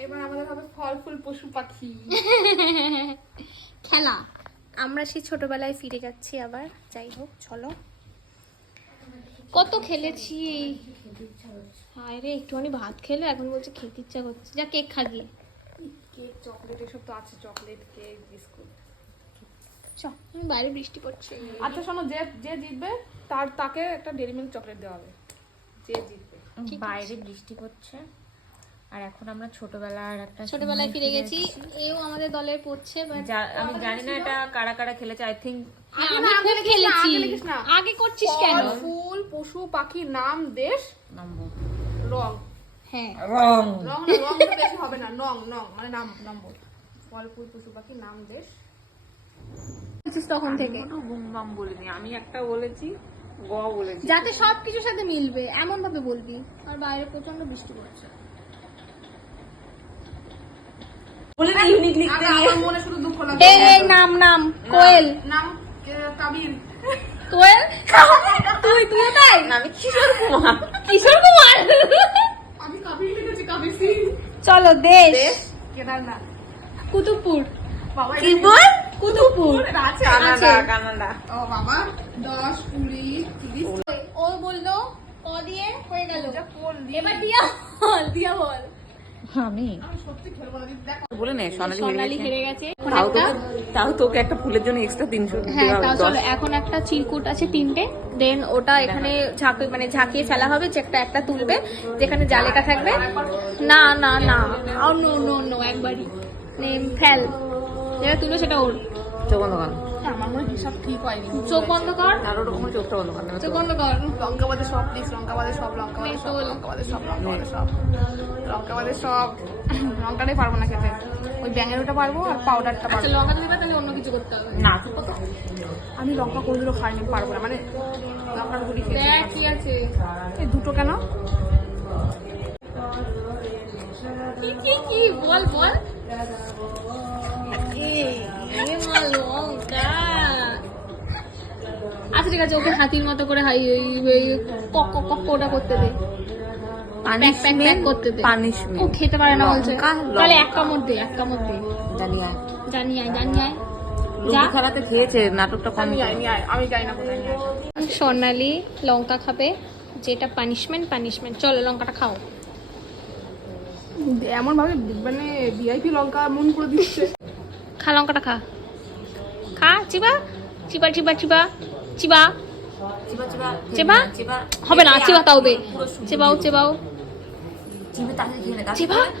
এবার আমাদের হবে ফল ফুল পশু পাখি খেলা। আমরা সেই ছোটবেলায় ফিরে যাচ্ছি আবার। যাই হোক, চলো। কত খেলেছি। হায় রে, একটুখানি ভাত খেলে এখন বলছে খেতে ইচ্ছা করছে। যা কেক খা গিয়ে। কেক চকলেট এসব তো আছে, চকলেট কেক বিস্কুট। বাইরে বৃষ্টি পড়ছে। আচ্ছা শোনো, যে যে জিতবে তাকে একটা ডেইরি মিল্ক চকলেট দেওয়া হবে। যে জিতবে। বাইরে বৃষ্টি পড়ছে আর এখন আমরা ছোটবেলায় ফিরে গেছি। এও আমাদের দলের পড়ছে। আমি জানি না এটা কারা কারা খেলেছে। আই থিঙ্ক আমি খেলেছি। আগে করছিস কেন? ফল ফুল পশু পাখি নাম দেশ নম্বর রং। হ্যাঁ, রং রং না, রং তো বেশি হবে না। নং নং মানে নাম নম্বর। ফল ফুল পশু পাখি নাম দেশ। তখন থেকে বুমবাম বলিনি, আমি একটা বলেছি, গ বলেছি। যাতে সবকিছুর সাথে মিলবে এমন ভাবে বলবি। আর বাইরে প্রচন্ড বৃষ্টি পড়ছে। বলে না ইউনিক লিখতে। আমার মনে শুধু দুঃখ লাগে। এই নাম কোয়েল। নাম কাবির। কোয়েল? তুই তাই? আমি কিশোর কুমার। কিশোর কুমার। আমি কাবির লিখেছি, কাবির সিং। চলো, দেশ। কেদারনাথ। কুতুবপুর। বাবা কি বল? কুতুবপুর আছে। কানাডা। ও বাবা 10 20 30। ও বললো ক দিয়ে হয়ে গেল। যা কোল এবার দিয়া বল। আমি সত্যি খেলবো না, দেখো বলে নে সোনালি হেরে গেছে। তাও তোকে একটা ফুলের জন্য এক্সট্রা 300 হ্যাঁ, তাও চলো। এখন একটা চিরকুট আছে 3টে। দেন ওটা এখানে ঝাঁকিয়ে ফেলা হবে। যে একটা তুলবে, যেখানে জালেটা থাকবে। না না না, নো একবারই ফেল। যেটা তুলবে সেটা ওর। চোখ বন্ধ কর। আমার মনে হয় হিসাব ঠিক হয়নি। চোখ বন্ধ কর। আর ওরকম চোখটা বন্ধ কর। চোখ বন্ধ কর। লঙ্কাবাদে সব প্লিজ, লঙ্কাবাদে সব, লঙ্কাবাদে সব, মেট্রোল। লঙ্কাবাদে সব, লঙ্কাবাদে সব, লঙ্কাবাদে সব। লঙ্কাটাই পারবো না খেতে। ওই ব্যাঙের ওটা পারবো আর পাউডারটা আচ্ছা, পারবো। লঙ্কা দিবে তাহলে অন্য কিছু করতে হবে। না তুই কত আমি লঙ্কা কোনদিনও খাইনি, পারবো না। মানে লঙ্কার গুড়ি খেতে দেখ কি আছে। এই দুটো কেন? কি বল। মা লঙ্কা। আচ্ছা ঠিক আছে, ওকে হাতির মতো করে ওটা করতে দে। প্যাক করতে দে। ও পানিশমেন্ট খেতে পারে না বলছে। লঙ্কা। তাহলে এক কামড় দে। জানি আয়। লুঙ্গি খেলাতে খেয়েছে, নাটকটা কম। আমি যাই না কোথায় নিয়ে আসি। স্বর্ণালী লঙ্কা খাবে, যেটা পানিশমেন্ট। চলো লঙ্কাটা খাও। এমন ভাবে মানে ভিআইপি লঙ্কা মন করে দিচ্ছে। খা লঙ্কাটা খা। চিবা। হবে না, চিবা তাও বে। চেবাও। চিবে তাড়াতাড়ি খেয়ে নে, চিবা।